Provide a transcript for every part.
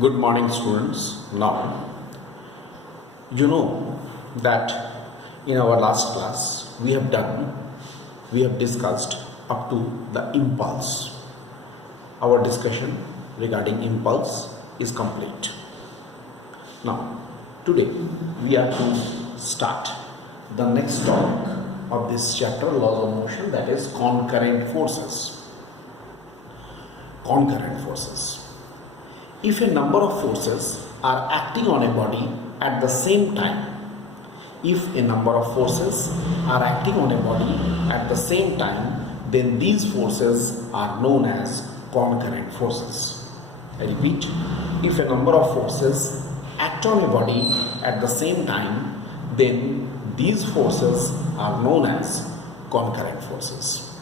Good morning, students. Now, you know that in our last class we have discussed up to the impulse. Our discussion regarding impulse is complete. Now, today we are to start the next topic of this chapter, laws of motion, that is concurrent forces. Concurrent forces. If a number of forces are acting on a body at the same time, then these forces are known as concurrent forces. I repeat, if a number of forces act on a body at the same time, then these forces are known as concurrent forces.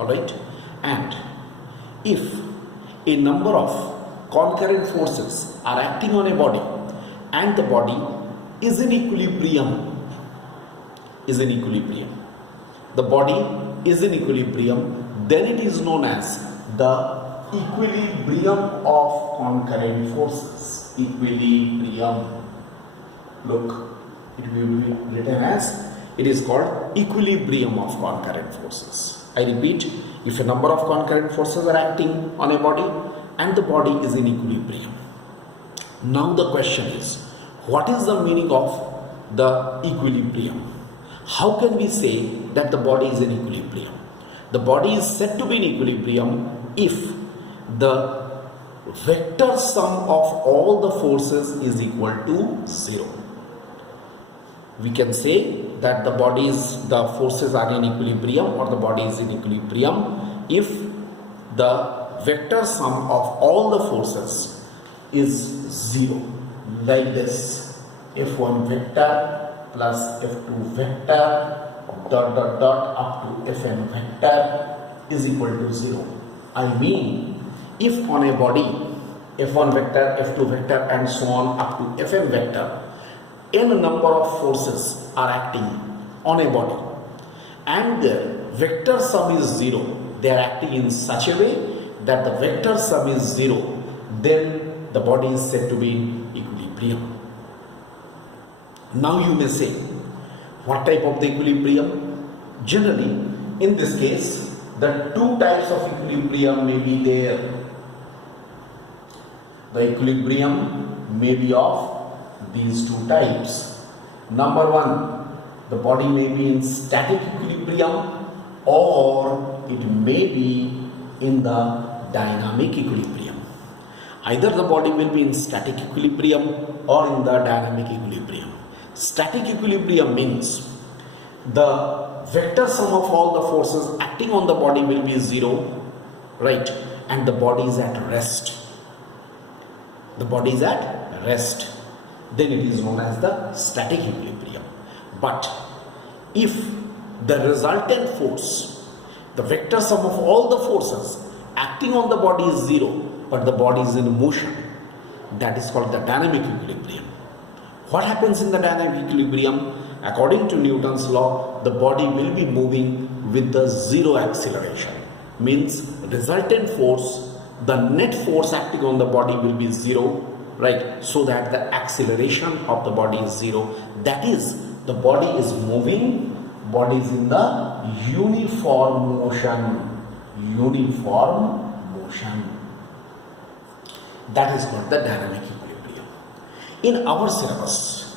Alright? And if a number of concurrent forces are acting on a body and the body is in equilibrium, the body is in equilibrium, then it is known as the equilibrium of concurrent forces. Equilibrium. Look, it will be written as, it is called equilibrium of concurrent forces. I repeat, if a number of concurrent forces are acting on a body and the body is in equilibrium. Now the question is, what is the meaning of the equilibrium? How can we say that the body is in equilibrium? The body is said to be in equilibrium if the vector sum of all the forces is equal to 0. We can say that the forces are in equilibrium or the body is in equilibrium if the vector sum of all the forces is 0, like this: F1 vector plus F2 vector dot dot dot up to Fn vector is equal to 0. I mean, if on a body F1 vector, F2 vector and so on up to Fn vector, n number of forces are acting on a body and their vector sum is 0, they are acting in such a way that the vector sum is 0, then the body is said to be in equilibrium. Now you may say, what type of the equilibrium? Generally, in this case, the two types of equilibrium may be there. The equilibrium may be of these two types. Number one, the body may be in static equilibrium or it may be in the dynamic equilibrium. Either the body will be in static equilibrium or in the dynamic equilibrium. Static equilibrium means the vector sum of all the forces acting on the body will be 0, right? And the body is at rest. Then it is known as the static equilibrium. But if the resultant force, the vector sum of all the forces acting on the body is 0, but the body is in motion, that is called the dynamic equilibrium. What happens in the dynamic equilibrium? According to Newton's law, the body will be moving with the 0 acceleration. Means resultant force, the net force acting on the body will be 0, right? So that the acceleration of the body is 0. That is, the body is moving, body is in the uniform motion. That is called the dynamic equilibrium. In our syllabus,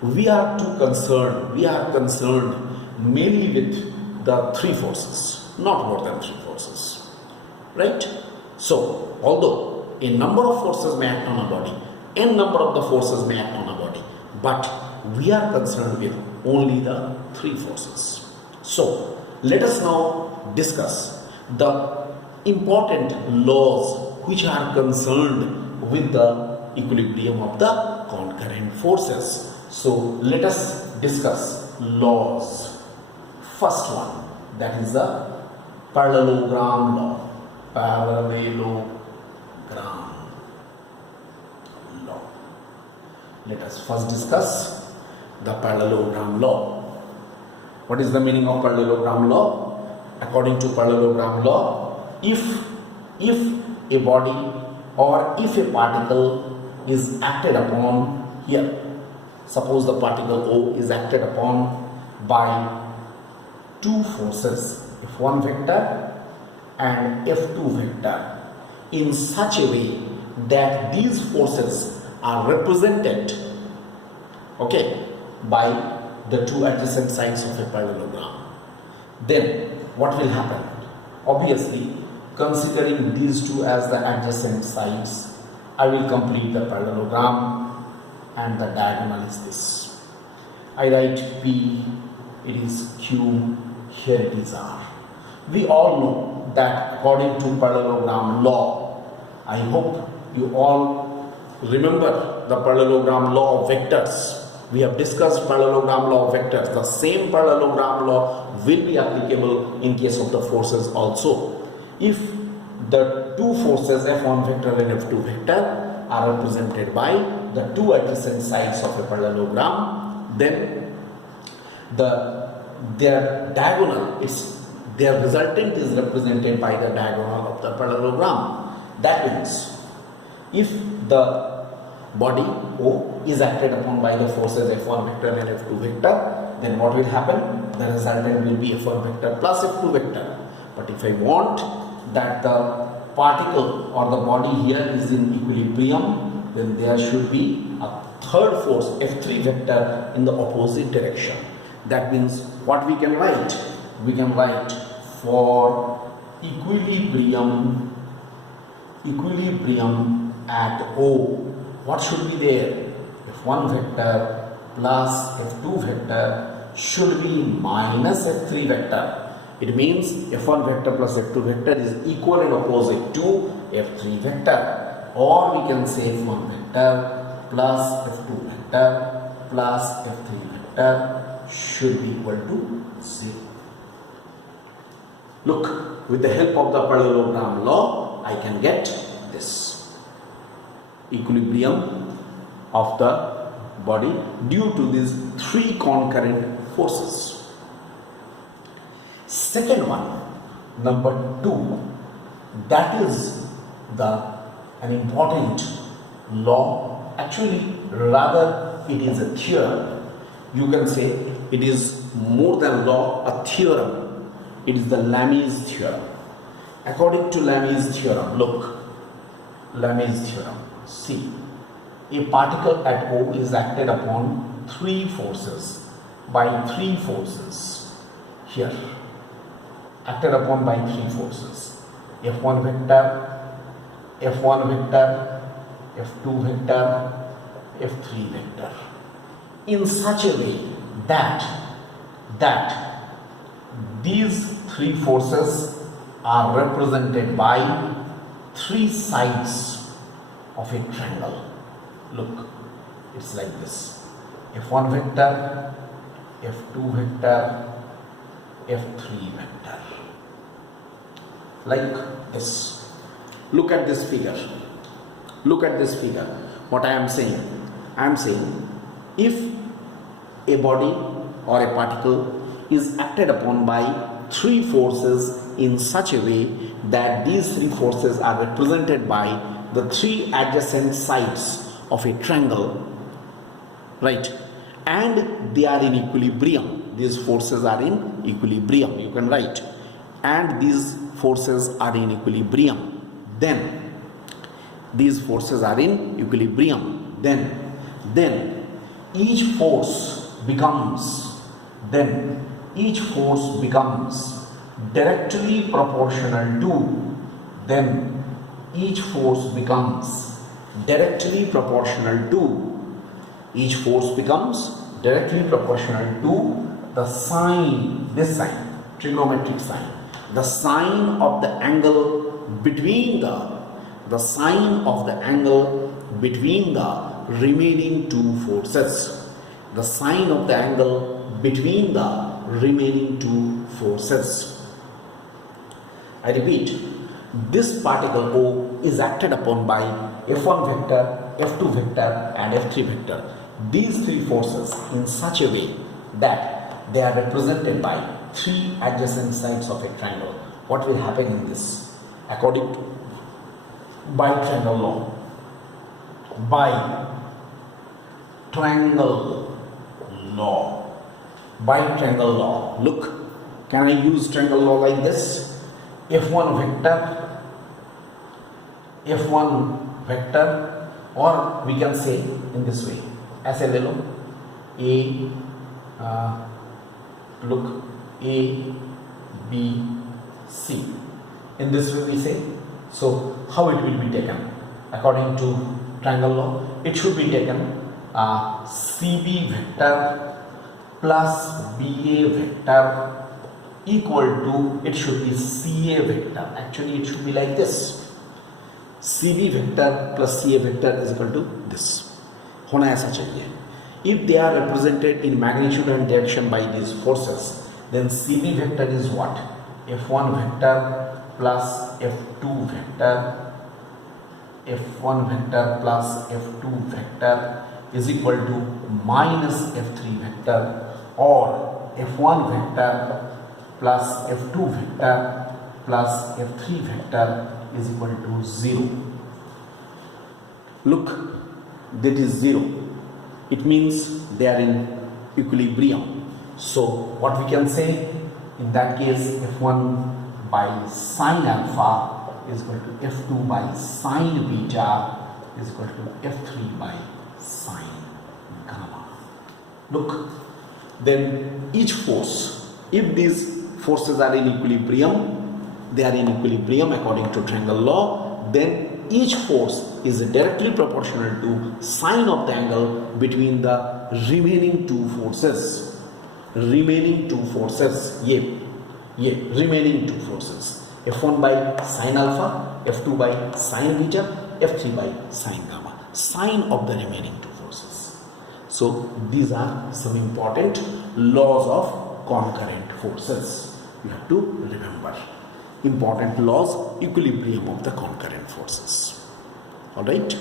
we are concerned mainly with the three forces, not more than three forces, right? So, although a number of forces may act on a body, n number of the forces may act on a body, but we are concerned with only the three forces. So, let us now discuss the important laws which are concerned with the equilibrium of the concurrent forces. So, let us discuss laws. First one, that is the parallelogram law. Let us first discuss the parallelogram law. What is the meaning of parallelogram law? According to parallelogram law, if a body or if a particle is acted upon here, suppose the particle O is acted upon by two forces, F1 vector and F2 vector, in such a way that these forces are represented, okay, by the two adjacent sides of a parallelogram, then what will happen? Obviously, considering these two as the adjacent sides, I will complete the parallelogram, and the diagonal is this. I write P, it is Q, here it is R. We all know that according to parallelogram law, I hope you all remember the parallelogram law of vectors. We have discussed parallelogram law of vectors. The same parallelogram law will be applicable in case of the forces also. If the two forces F1 vector and F2 vector are represented by the two adjacent sides of a parallelogram, then their diagonal, their resultant is represented by the diagonal of the parallelogram. That means if the body O is acted upon by the forces F1 vector and F2 vector, then what will happen? The resultant will be F1 vector plus F2 vector. But if I want that the particle or the body here is in equilibrium, then there should be a third force F3 vector in the opposite direction. That means what we can write? We can write for equilibrium at O, what should be there? F1 vector plus F2 vector should be minus F3 vector. It means F1 vector plus F2 vector is equal and opposite to F3 vector. Or we can say F1 vector plus F2 vector plus F3 vector should be equal to 0. Look, with the help of the parallelogram law, I can get this equilibrium of the body due to these three concurrent forces. Second one, number 2, that is an important law. Actually, rather it is a theorem. You can say it is more than law, a theorem. It is the Lamy's theorem. According to Lamy's theorem, look, Lamy's theorem. See, a particle at O is acted upon by three forces here, acted upon by three forces, F1 vector, F2 vector, F3 vector, in such a way that these three forces are represented by three sides of a triangle. Look, it's like this: F1 vector, F2 vector, F3 vector, like this. Look at this figure. What I am saying, if a body or a particle is acted upon by three forces in such a way that these three forces are represented by the three adjacent sides of a triangle, right, and they are in equilibrium, these forces are in equilibrium, you can write, and these forces are in equilibrium, then these forces are in equilibrium, then each force becomes directly proportional to, each force becomes directly proportional to the sine, this sign, trigonometric sign, the sine of the angle between the remaining two forces, the sine of the angle between the remaining two forces. I repeat, this particle O is acted upon by F1 vector, F2 vector and F3 vector. These three forces in such a way that they are represented by three adjacent sides of a triangle. What will happen in this? According by triangle law. By triangle law. By triangle law. Look, can I use triangle law like this? F1 vector, or we can say in this way, ऐसे ले लो, look, A, B, C. In this way we say. So how it will be taken? According to triangle law, it should be taken CB vector plus BA vector equal to, it should be CA vector. Actually it should be like this. CB vector plus CA vector is equal to this. होना ऐसा चाहिए. If they are represented in magnitude and direction by these forces, then CB vector is what? F1 vector plus F2 vector. F1 vector plus F2 vector is equal to minus F3 vector, or F1 vector plus F2 vector plus F3 vector is equal to 0. Look, that is 0. It means they are in equilibrium. So what we can say in that case, F1 by sine alpha is equal to F2 by sine beta is equal to F3 by sine gamma. Look, then each force, if these forces are in equilibrium, they are in equilibrium according to triangle law, then each force is directly proportional to sine of the angle between the remaining two forces. Remaining two forces, remaining two forces. F1 by sine alpha, F2 by sine beta, F3 by sine gamma. Sine of the remaining two forces. So these are some important laws of concurrent forces. You have to remember important laws, equilibrium of the concurrent forces. All right.